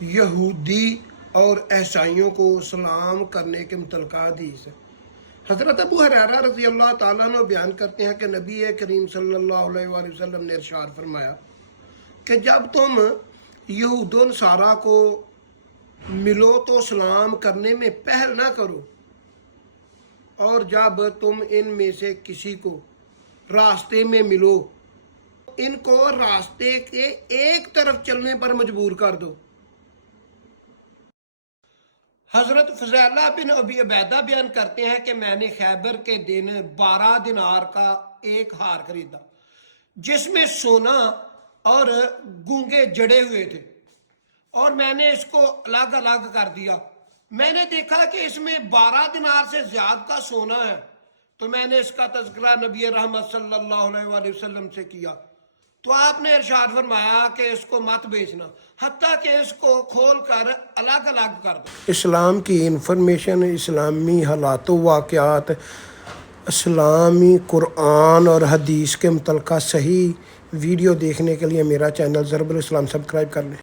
یہودی اور عیسائیوں کو سلام کرنے کے متعلقہ حدیث ہے۔ حضرت ابو ہریرہ رضی اللہ تعالیٰ عنہ بیان کرتے ہیں کہ نبی کریم صلی اللہ علیہ وآلہ وسلم نے ارشاد فرمایا کہ جب تم یہود و نصارہ کو ملو تو سلام کرنے میں پہل نہ کرو، اور جب تم ان میں سے کسی کو راستے میں ملو ان کو راستے کے ایک طرف چلنے پر مجبور کر دو۔ حضرت فضیلہ بن ابی عبیدہ بیان کرتے ہیں کہ میں نے خیبر کے دن 12 دینار کا ایک ہار خریدا جس میں سونا اور گونگے جڑے ہوئے تھے، اور میں نے اس کو الگ الگ کر دیا۔ میں نے دیکھا کہ اس میں 12 دینار سے زیادہ کا سونا ہے، تو میں نے اس کا تذکرہ نبی رحمت صلی اللہ علیہ وآلہ وسلم سے کیا، تو آپ نے ارشاد فرمایا کہ اس کو مت بیچنا حتیٰ کہ اس کو کھول کر الگ الگ کر دو۔ اسلام کی انفارمیشن، اسلامی حالات و واقعات، اسلامی قرآن اور حدیث کے متعلقہ صحیح ویڈیو دیکھنے کے لیے میرا چینل ضرب الاسلام سبسکرائب کر لیں۔